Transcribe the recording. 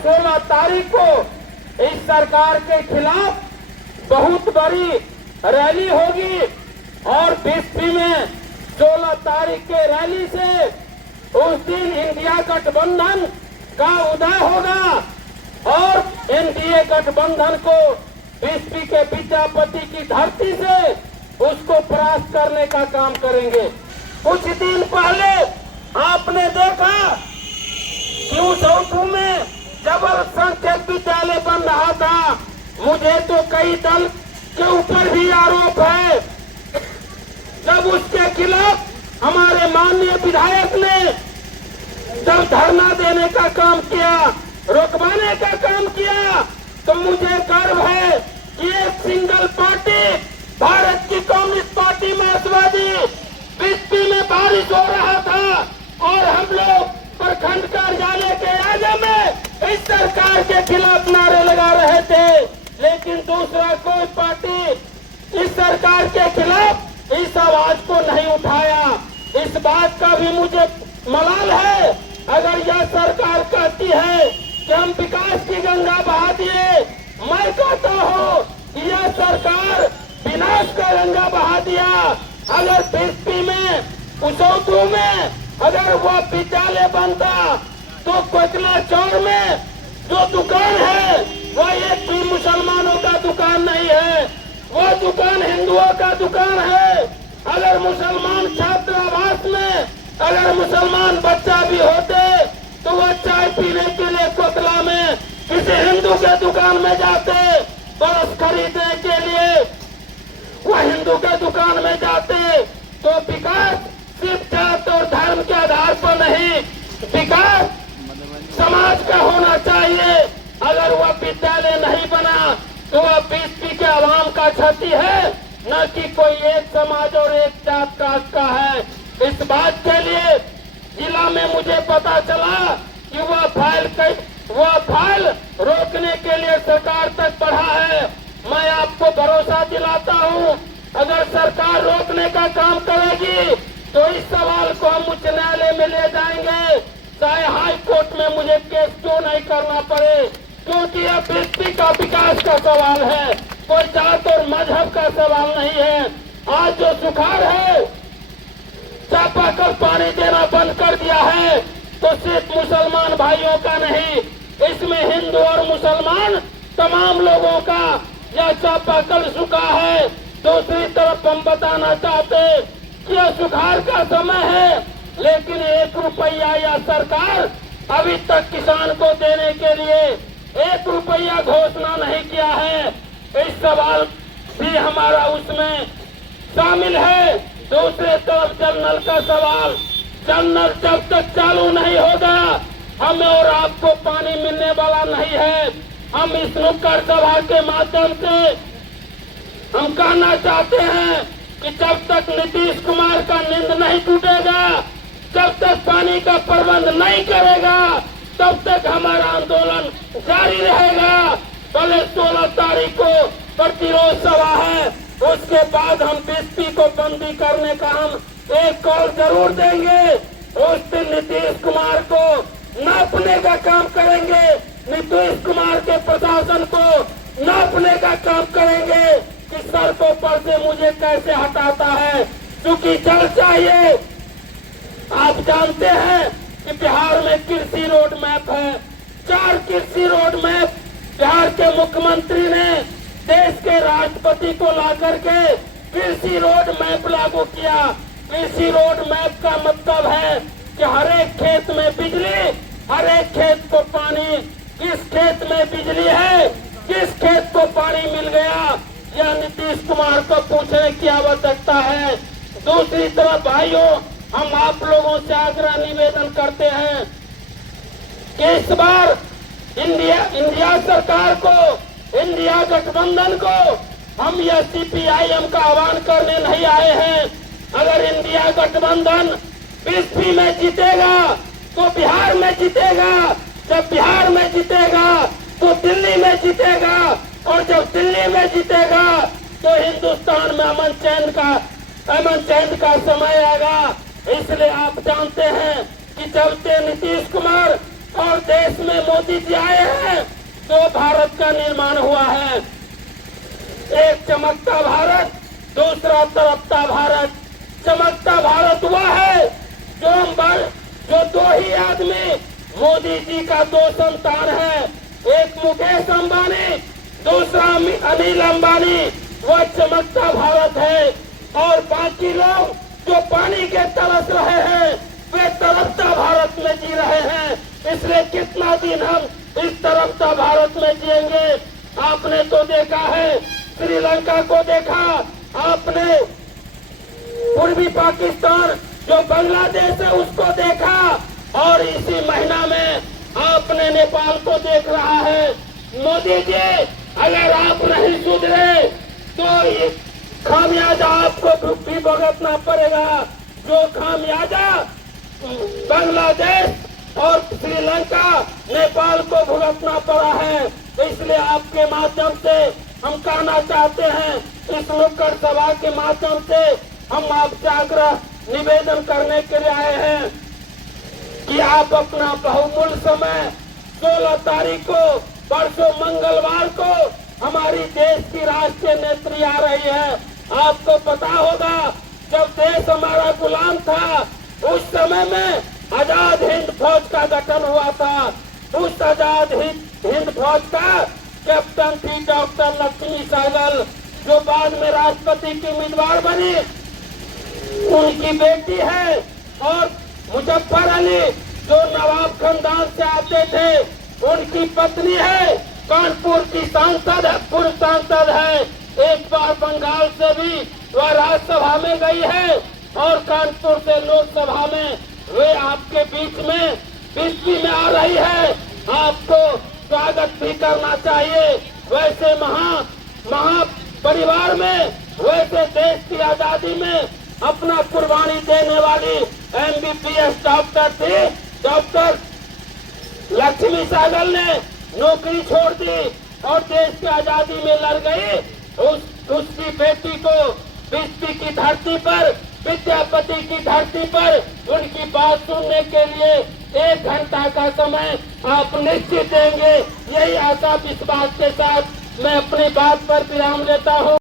16 तारीख को इस सरकार के खिलाफ बहुत बड़ी रैली होगी और बीसपी में 16 तारीख के रैली से उस दिन इंडिया गठबंधन का उदय होगा और एनडीए गठबंधन को बीसपी के विद्यापति की धरती से उसको परास्त करने का काम करेंगे। कुछ दिन पहले आपने देखा कि उस औठू में जब अल्पसंख्यक विद्यालय बन रहा था, मुझे तो कई दल के ऊपर भी आरोप है, जब उसके खिलाफ हमारे माननीय विधायक ने जब धरना देने का काम किया, रोकवाने का काम किया, तो मुझे गर्व है कि एक सिंगल पार्टी भारत की कम्युनिस्ट पार्टी मार्क्सवादी बीसपी में बारिश हो रहा था और हम लोग प्रखंड कार्यालय के आगे में इस सरकार के खिलाफ नारे लगा रहे थे, लेकिन दूसरा कोई पार्टी इस सरकार के खिलाफ इस आवाज को नहीं उठाया। इस बात का भी मुझे मलाल है। अगर यह सरकार कहती है कि हम विकास की गंगा बहा दिए, मैं कहता हूँ कि यह सरकार विनाश का गंगा बहा दिया। अगर बीसपी में उसौठू में अगर वह विद्यालय बनता तो कोयला चौर में जो दुकान है वह एक भी मुसलमानों का दुकान नहीं है, वह दुकान हिंदुओं का दुकान है। अगर मुसलमान छात्रावास में अगर मुसलमान बच्चा भी होते तो वह चाय पीने के लिए कोतला में किसी हिंदू के दुकान में जाते, बरस खरीदने के लिए वह हिंदू के दुकान में जाते। तो विकास सिर्फ जात और धर्म के आधार पर नहीं, विकास समाज का होना चाहिए। अगर वह विद्यालय नहीं बना तो वह बीसपी के आवाम का क्षति है, न कि कोई एक समाज और एक जात का है। इस बात के लिए जिला में मुझे पता चला कि वह फाइल रोकने के लिए सरकार तक बढ़ा है। मैं आपको भरोसा दिलाता हूं, अगर सरकार रोकने का काम करेगी तो इस सवाल को हम उच्च न्यायालय में ले जाएंगे, चाहे हाई कोर्ट में मुझे केस क्यों नहीं करना पड़े, क्योंकि यह बीसपी का विकास का सवाल है, कोई जात और मजहब का सवाल नहीं है। आज जो सुखाड़ है, चापाकल पानी देना बंद कर दिया है, तो सिर्फ मुसलमान भाइयों का नहीं, इसमें हिंदू और मुसलमान तमाम लोगों का यह चापाकल सूखा है। दूसरी तरफ हम बताना चाहते कि यह सुखाड़ का समय है, लेकिन 1 रुपया या सरकार अभी तक किसान को देने के लिए 1 रुपया घोषणा नहीं किया है। इस सवाल भी हमारा उसमें शामिल है। दूसरे तरफ जल नल का सवाल, जल नल जब तक चालू नहीं होगा हमें और आपको पानी मिलने वाला नहीं है। हम इस नुक्कड़ सभा के माध्यम से हम कहना चाहते हैं कि जब तक नीतीश कुमार का नींद नहीं टूटेगा, जब तक पानी का प्रबंध नहीं करेगा, तब तक हमारा आंदोलन जारी रहेगा। भले 16 तारीख को प्रतिरोध सभा है, उसके बाद हम बीसपी को बंदी करने का हम एक कॉल जरूर देंगे। उस दिन नीतीश कुमार को नापने का काम करेंगे, नीतीश कुमार के प्रशासन को नापने का काम करेंगे कि सड़कों पर से मुझे कैसे हटाता है, क्योंकि जल चाहिए। आप जानते हैं कि बिहार में कृषि रोड मैप है, 4 कृषि रोड मैप बिहार के मुख्यमंत्री ने देश के राष्ट्रपति को लाकर के कृषि रोड मैप लागू किया। कृषि रोड मैप का मतलब है कि हर एक खेत में बिजली, हर एक खेत को पानी, किस खेत में बिजली है, किस खेत को पानी मिल गया, यह नीतीश कुमार को पूछने की आवश्यकता है। दूसरी तरफ भाइयों, हम आप लोगों से आग्रह निवेदन करते हैं कि इस बार इंडिया सरकार को, इंडिया गठबंधन को हम यह सीपीआईएम का आह्वान करने नहीं आए हैं। अगर इंडिया गठबंधन बीसपी में जीतेगा तो बिहार में जीतेगा, जब बिहार में जीतेगा तो दिल्ली में जीतेगा, और जब दिल्ली में जीतेगा तो हिंदुस्तान में अमन चैन का समय आएगा। इसलिए आप जानते हैं कि जब से नीतीश कुमार और देश में मोदी जी आए हैं, दो भारत का निर्माण हुआ है। एक चमकता भारत, दूसरा तड़पता भारत। चमकता भारत हुआ है जो दो ही आदमी, मोदी जी का दो संतान है, एक मुकेश अंबानी, दूसरा अनिल अंबानी। वह चमकता भारत है। और बाकी लोग जो पानी के तरस रहे हैं वे तड़पता भारत में जी रहे हैं। इसलिए कितना दिन हम इस तड़पता भारत में जिएंगे? आपने तो देखा है, श्रीलंका को देखा आपने, पूर्वी पाकिस्तान जो बांग्लादेश है उसको देखा, और इसी महीना में आपने नेपाल को देख रहा है। मोदी जी, अगर आप नहीं सुधरे तो ये खामियाजा आपको भी भुगतना पड़ेगा, जो खामियाजा बांग्लादेश और श्रीलंका, नेपाल को भुगतना पड़ा है। इसलिए आपके माध्यम से हम कहना चाहते हैं, इस नुक्कड़ सभा के माध्यम से हम आपसे आग्रह निवेदन करने के लिए आए हैं कि आप अपना बहुमूल्य समय 16 तारीख को, परसों मंगलवार को हमारी देश की राष्ट्रीय नेत्री आ रही है। आपको पता होगा, जब देश हमारा गुलाम था उस समय में आजाद हिंद फौज का गठन हुआ था। उस आजाद हिंद फौज का कैप्टन थी डॉक्टर लक्ष्मी सहगल, जो बाद में राष्ट्रपति की उम्मीदवार बनी। उनकी बेटी है। और मुजफ्फर अली जो नवाब खानदान से आते थे, उनकी पत्नी है, कानपुर की सांसद है, पूर्व सांसद है। एक बार बंगाल से भी वह राज्यसभा में गई है और कानपुर से लोकसभा में वे आपके बीच में में आ रही है। आपको स्वागत भी करना चाहिए। वैसे महा परिवार में, वैसे देश की आजादी में अपना कुर्बानी देने वाली MBBS डॉक्टर थी। डॉक्टर लक्ष्मी सहगल ने नौकरी छोड़ दी और देश की आजादी में लड़ गई। उसकी बेटी को विश्व की धरती पर, विद्यापति की धरती पर उनकी बात सुनने के लिए 1 घंटा का समय आप निश्चित देंगे। यही आशा विश्वास के साथ मैं अपनी बात पर विराम लेता हूँ।